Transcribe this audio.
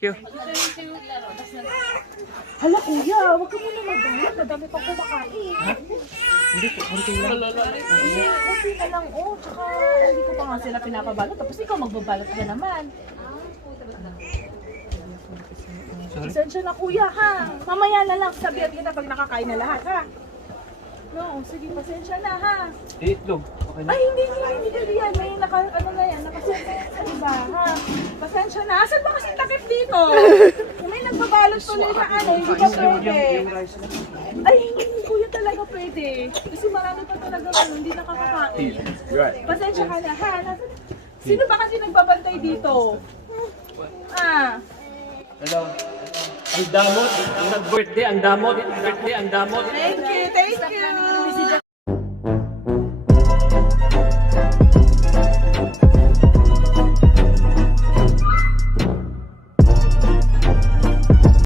you. Hala kuya, wag ka muna magalit. Madami pang kumakain. Hindi po, konti lang. Okay na lang, oh. Tsaka hindi ko pa nga sila pinapabalot. Tapos ikaw magbabalot ka naman. Pasensya na kuya ha. Mamaya na lang sabihan kita pag nakakain na lahat ha. No, sige pasensya na ha. Itlog. Okay na. Ay hindi pwede yan. May ano na yan, nakasente yan sa iba ha. Pasensya na. Asan ba kasing takip dito? May nagbabalot tuloy na ano, hindi ba pwede? Ay hindi kuya talaga pwede. Kasi marami pa talaga ano, hindi nakakakain. Pasensya ka na ha. Sino ba kasi nagbabantay dito? Ah. Hello. Ang damot, ang nag-birthday, ang damot, ang damot. Thank